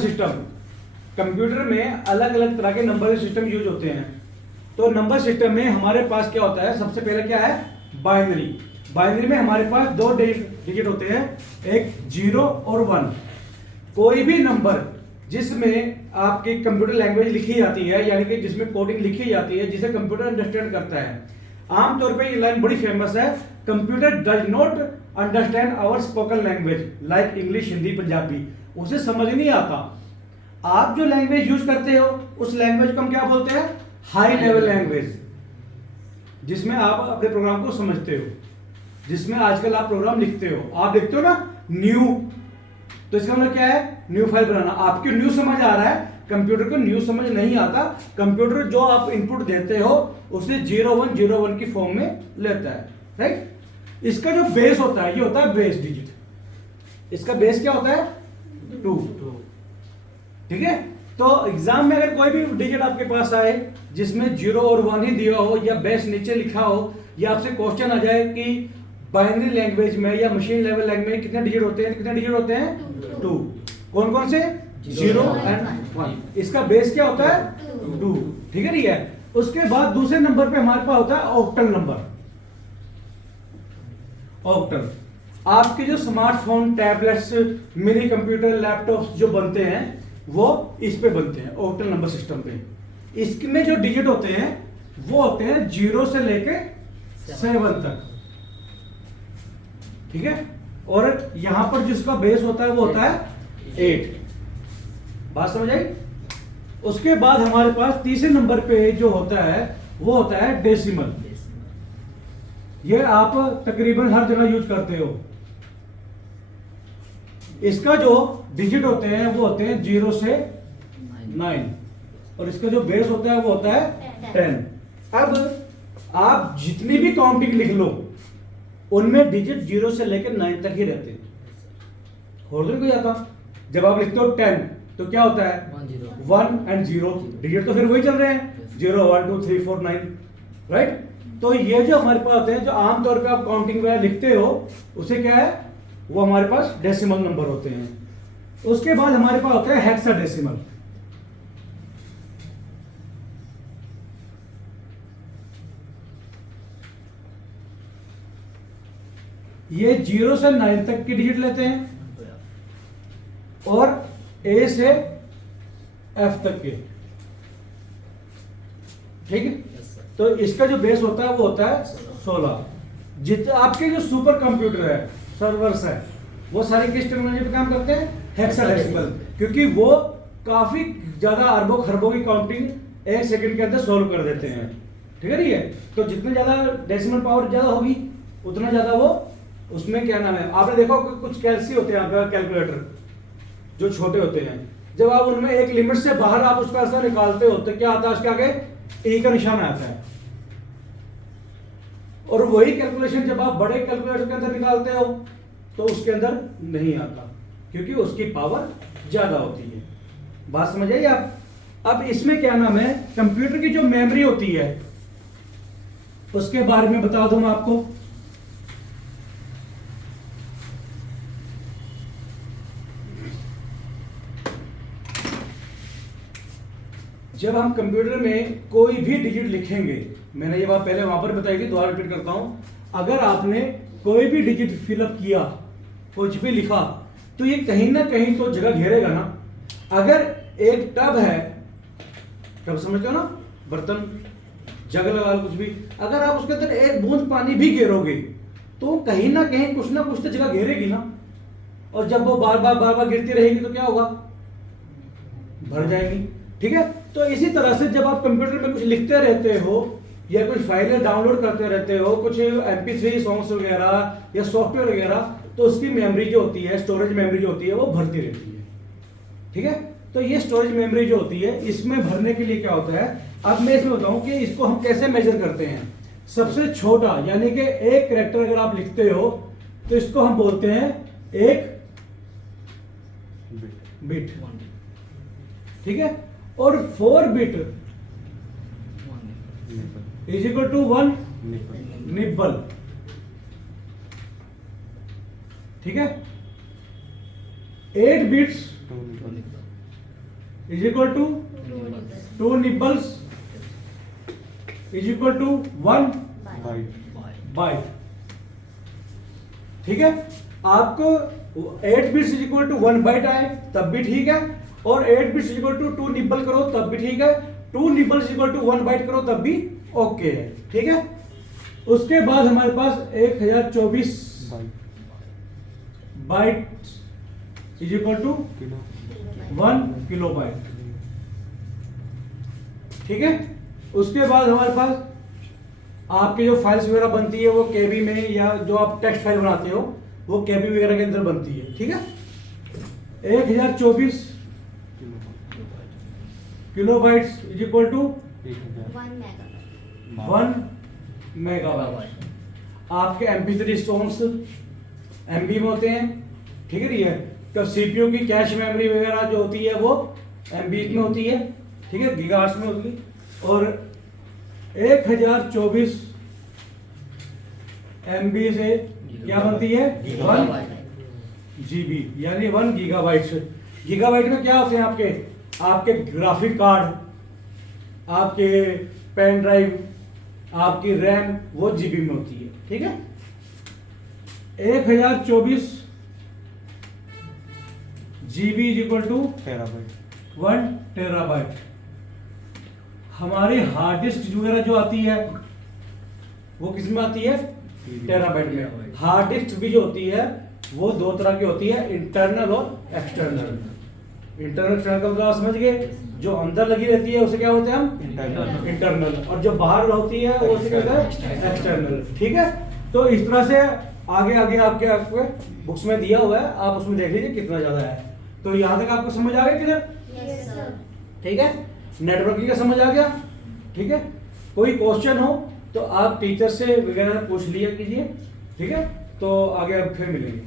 System, computer में अलग अलग तरह के नंबर सिस्टम यूज होते हैं। तो नंबर सिस्टम में हमारे पास क्या होता है, सबसे पहले क्या है, बाइनरी। बाइनरी में हमारे पास दो डिजिट होते हैं, एक 0 और 1। कोई भी नंबर जिसमें आपकी कंप्यूटर लैंग्वेज लिखी जाती है, यानी कि जिसमें कोडिंग लिखी जाती है, जिसे कंप्यूटर अंडरस्टैंड करता है। आमतौर पे ये लाइन बड़ी फेमस है, computer does not understand our spoken language like English, Hindi, Punjabi. उसे समझ नहीं आता। आप जो लैंग्वेज यूज करते हो उस लैंग्वेज को हम क्या बोलते हैं, हाई लेवल लैंग्वेज, जिसमें आप अपने प्रोग्राम को समझते हो, जिसमें आजकल आप प्रोग्राम लिखते हो। आप लिखते हो ना न्यू, तो इसका मतलब क्या है, न्यू फाइल बनाना। आपको न्यू समझ आ रहा है, कंप्यूटर को न्यू समझ नहीं आता। कंप्यूटर जो आप इनपुट देते हो उसे 0101 की फॉर्म में लेता है, राइट। इसका जो बेस होता है, ये होता है बेस डिजिट। इसका बेस क्या होता है, 2, ठीक है। तो एग्जाम में अगर कोई भी डिजिट आपके पास आए जिसमें 0 और 1 ही दिया हो, या बेस नीचे लिखा हो, या आपसे क्वेश्चन आ जाए कि बाइनरी लैंग्वेज में या मशीन लेवल लैंग्वेज में कितने डिजिट होते हैं, कितने डिजिट होते हैं, 2। कौन कौन से, 0 एंड 1। इसका बेस क्या होता है, 2, ठीक है, नहीं है। उसके बाद दूसरे नंबर पे हमारे पास होता है ऑक्टल नंबर। ऑक्टल, आपके जो smartphone, tablets, mini computer, laptops जो बनते हैं वो इस पे बनते हैं, ऑक्टल नंबर सिस्टम पे। इसमें जो डिजिट होते हैं वो होते हैं 0 से लेके 7 तक, ठीक है। और यहां पर जिसका बेस होता है वो होता है 8। बात समझ आई। उसके बाद हमारे पास तीसरे नंबर पे जो होता है वो होता है डेसिमल। ये आप तकरीबन हर जगह यूज करते हो। इसका जो डिजिट होते हैं वो होते हैं 0 से 9, और इसका जो बेस होता है वो होता है 10। अब आप जितनी भी काउंटिंग लिख लो उनमें डिजिट 0 से लेकर 9 तक ही रहते हैं, और तो नहीं कोई आता। जब आप लिखते हो 10 तो क्या होता है, 1 एंड 0, डिजिट तो फिर वही चल रहे हैं, 0 1 2 3 4 9, राइट। तो ये जो हमारे पास होते हैं, जो आमतौर पे आप काउंटिंग वगैरह लिखते हो, उसे क्या है, वो हमारे पास डेसिमल नंबर होते हैं। उसके बाद हमारे पास होता है हेक्साडेसिमल। ये 0 से 9 तक की डिजिट लेते हैं, और A से F तक के, ठीक है। तो इसका जो बेस होता है वो होता है 16। जितने आपके जो सुपर कंप्यूटर है, सर्वर्स है, वो सारे किस टेक्नोलॉजी पे काम करते हैं, हेक्साडेसिमल, क्योंकि वो काफी ज्यादा अरबों खरबों की काउंटिंग 1 सेकंड के अंदर सॉल्व कर देते हैं, ठीक है। नहीं है तो जितने ज्यादा डेसिमल पावर ज्यादा होगी उतना ज्यादा वो उसमें क्या नाम है, आपने देखो कि कुछ कैलसी होते हैं आपका कैलकुलेटर जो छोटे होते हैं, जब आप उनमें एक लिमिट से बाहर आप उसका आंसर निकालते हो तो क्या आता है, उसके आगे ए का निशान आता है। और वही कैलकुलेशन जब आप बड़े कैलकुलेटर के अंदर निकालते हो तो उसके अंदर नहीं आता, क्योंकि उसकी पावर ज्यादा होती है। बात समझ आई आप। अब इसमें क्या नाम है, कंप्यूटर की जो मेमोरी होती है उसके बारे में बता दूं मैं आपको। जब हम कंप्यूटर में कोई भी डिजिट लिखेंगे, मैंने ये बात पहले वहां पर बताई थी, दोबारा रिपीट करता हूं। अगर आपने कोई भी डिजिट फिलअप किया, कुछ भी लिखा, तो ये कहीं ना कहीं तो जगह घेरेगा ना। अगर एक टब है, टब समझते हो ना, बर्तन, जग लगा कुछ भी, अगर आप उसके अंदर एक बूंद पानी भी घेरोगे तो कहीं ना कहीं कुछ ना कुछ तो जगह घेरेगी ना। और जब वो बार बार गिरती रहेगी तो क्या होगा, भर जाएगी, ठीक है। तो इसी तरह से जब आप कंप्यूटर में कुछ लिखते रहते हो या कुछ फाइलें डाउनलोड करते रहते हो, कुछ MP3 सॉन्ग्स वगैरह या सॉफ्टवेयर वगैरह, तो उसकी मेमोरी जो होती है, स्टोरेज मेमोरी जो होती है, वो भरती रहती है, ठीक है। तो ये स्टोरेज मेमोरी जो होती है, इसमें भरने के लिए क्या होता है, अब मैं इसमें बताऊं कि इसको हम कैसे मेजर करते हैं। सबसे छोटा यानी कि एक कैरेक्टर अगर आप लिखते हो तो इसको हम बोलते हैं एक बिट, ठीक है। और 4 bit is equal to 1 nibble, ठीक है। 8 bits is equal to 2 nibbles is equal to 1 byte. ठीक है, आपको 8 bits is equal to 1 byte आए तब भी ठीक है, और 8 bits is equal to 2 nibble करो तब भी ठीक है, 2 nibble is equal to 1 byte करो तब भी ओके है। ठीक है, उसके बाद हमारे पास 1024 byte is equal to 1 kilo byte. ठीक है, उसके बाद हमारे पास आपकी जो फाइल्स वगैरह बनती है वो केबी में, या जो आप टेक्स्ट फाइल बनाते हो वो केबी वगैरह के अंदर बनती है। ठीक है, 1024 kilo bytes is equal to 1 megabyte. आपके MP3 सॉन्ग्स MB में होते हैं। ठीक है, ये तो CPU की कैश मेमोरी वगैरह जो होती है वो MB में होती है। ठीक है, गीगाहर्ट्ज में होती है। और 1024 MB से क्या बनती है 1 GB, यानी 1 गीगाबाइट। गीगाबाइट में क्या होते हैं आपके ग्राफिक कार्ड, आपके पेन ड्राइव, आपकी रैम, वो GB में होती है। ठीक है, 1024 GB is equal to 1 terabyte. हमारी हार्ड डिस्क वगैरह जो आती है वो किस में आती है टेराबाइट में। हार्ड डिस्क भी जो होती है वो 2 तरह की होती है, इंटरनल और एक्सटर्नल। इंटरनल एक्सटर्नल का मतलब आप समझ गए, जो अंदर लगी रहती है उसे क्या होते हैं हम इंटरनल, और जो बाहर होती है वो उसे कहते हैं एक्सटर्नल। ठीक है, तो इस तरह से आगे आगे आपके बुक्स में दिया हुआ है, आप उसमें देख लीजिए कितना ज्यादा है। तो यहाँ तक आपको समझ आ गया क्लियर? ठीक है, नेटवर्किंग का समझ आ गया। ठीक है, कोई क्वेश्चन हो तो आप टीचर से वगैरह पूछ लिया कीजिए। ठीक है, तो आगे अब फिर मिलेंगे।